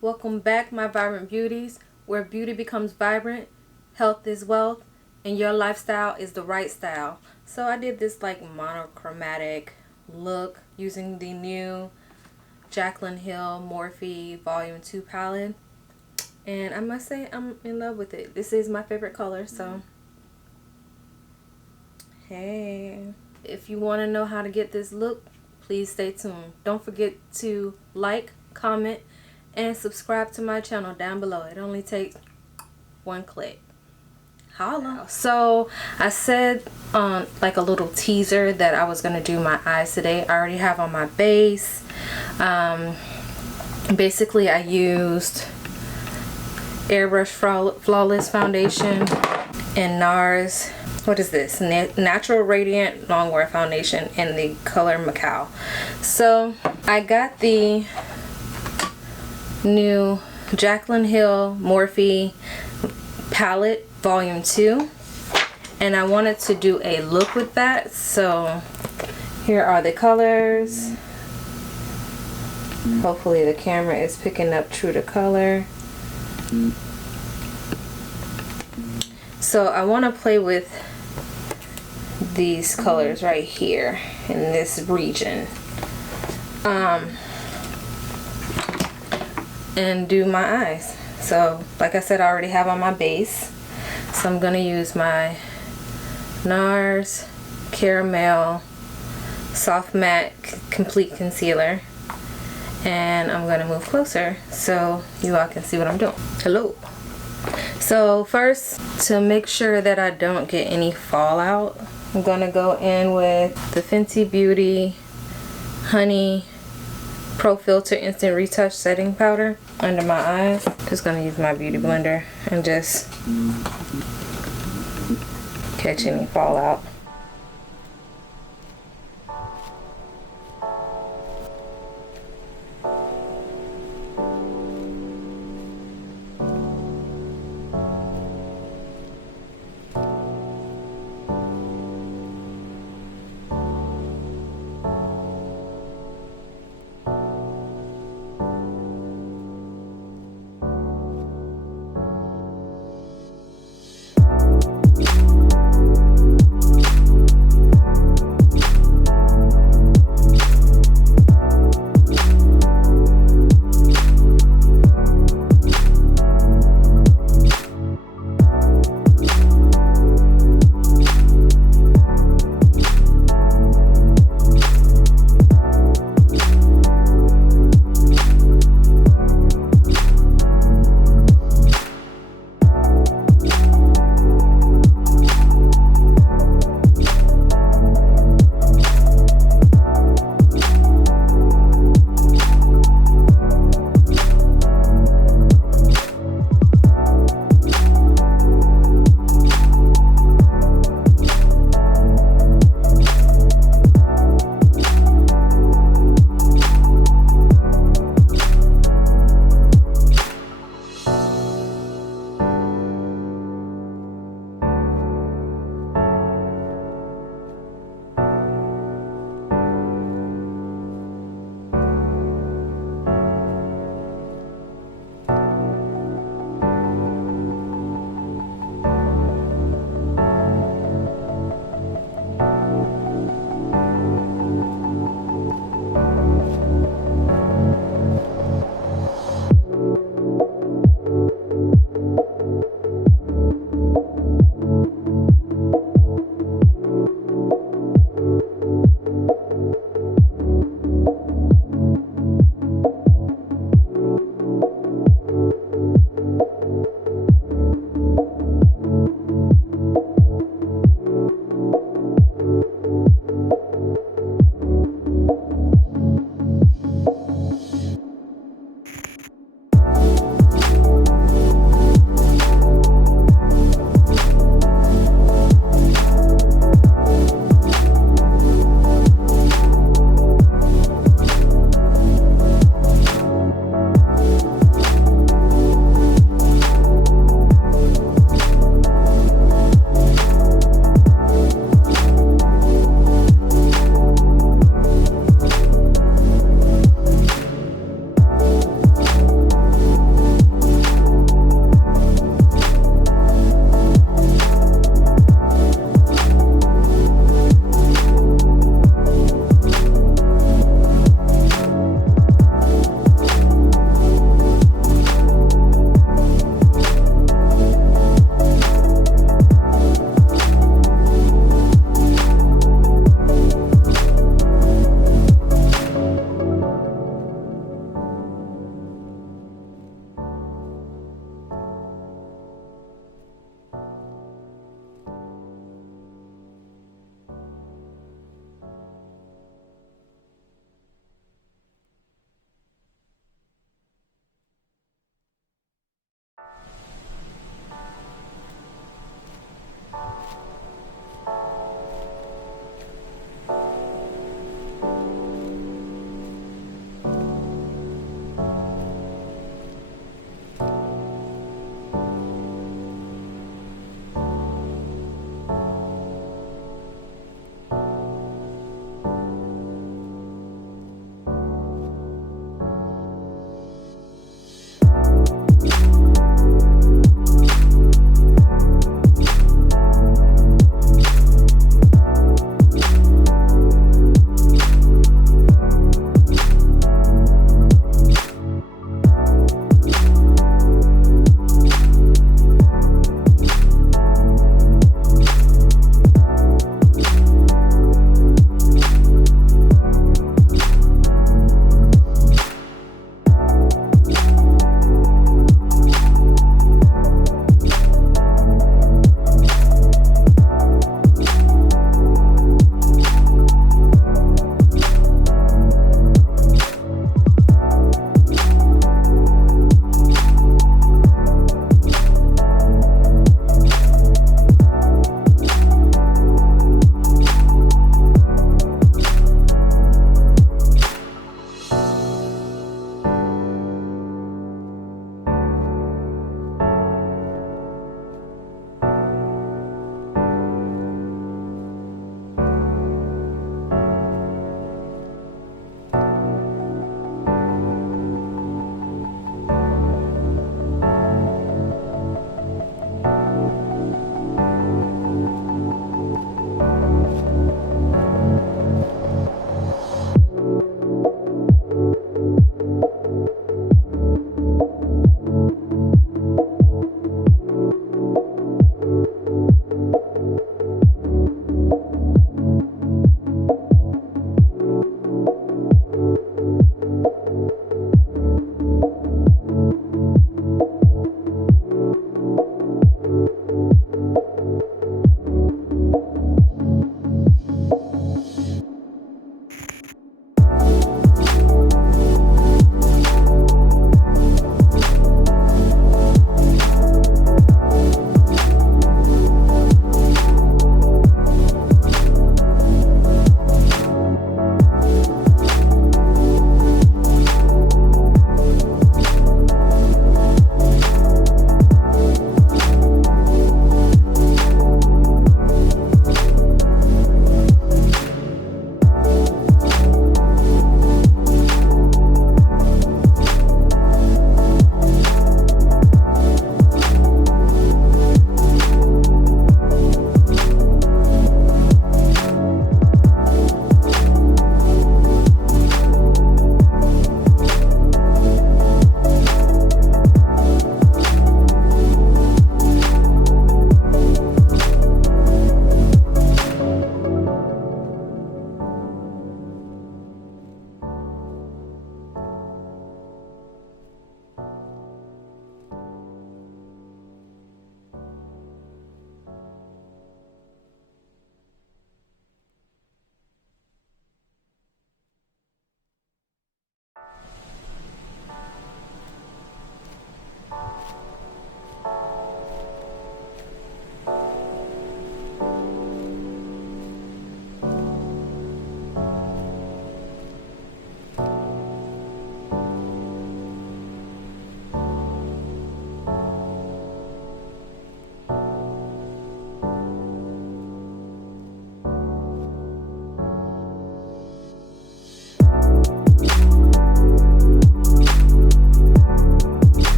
Welcome back, my vibrant beauties, where beauty becomes vibrant, health is wealth, and your lifestyle is the right style. So I did this like monochromatic look using the new Jaclyn Hill Morphe Volume 2 palette, and I must say I'm in love with it. This is my favorite color, so hey, if you want to know how to get this look, please stay tuned. Don't forget to like, comment, and subscribe to my channel down below. It only takes one click. Holla. So I said on like a little teaser that I was gonna do my eyes today. I already have on my base. Basically I used Airbrush Flawless Foundation and NARS, what is this, Natural Radiant Longwear Foundation in the color Macao. So I got the new Jaclyn Hill Morphe palette Volume 2, and I wanted to do a look with that. So here are the colors. Hopefully the camera is picking up true to color. So I want to play with these colors right here in this region, and do my eyes. So like I said, I already have on my base, so I'm gonna use my NARS Caramel Soft Matte Complete Concealer, and I'm gonna move closer so you all can see what I'm doing. Hello. So first, to make sure that I don't get any fallout, I'm gonna go in with the Fenty Beauty Honey Pro Filt'r Instant Retouch Setting Powder under my eyes. Just gonna use my beauty blender and just catch any fallout.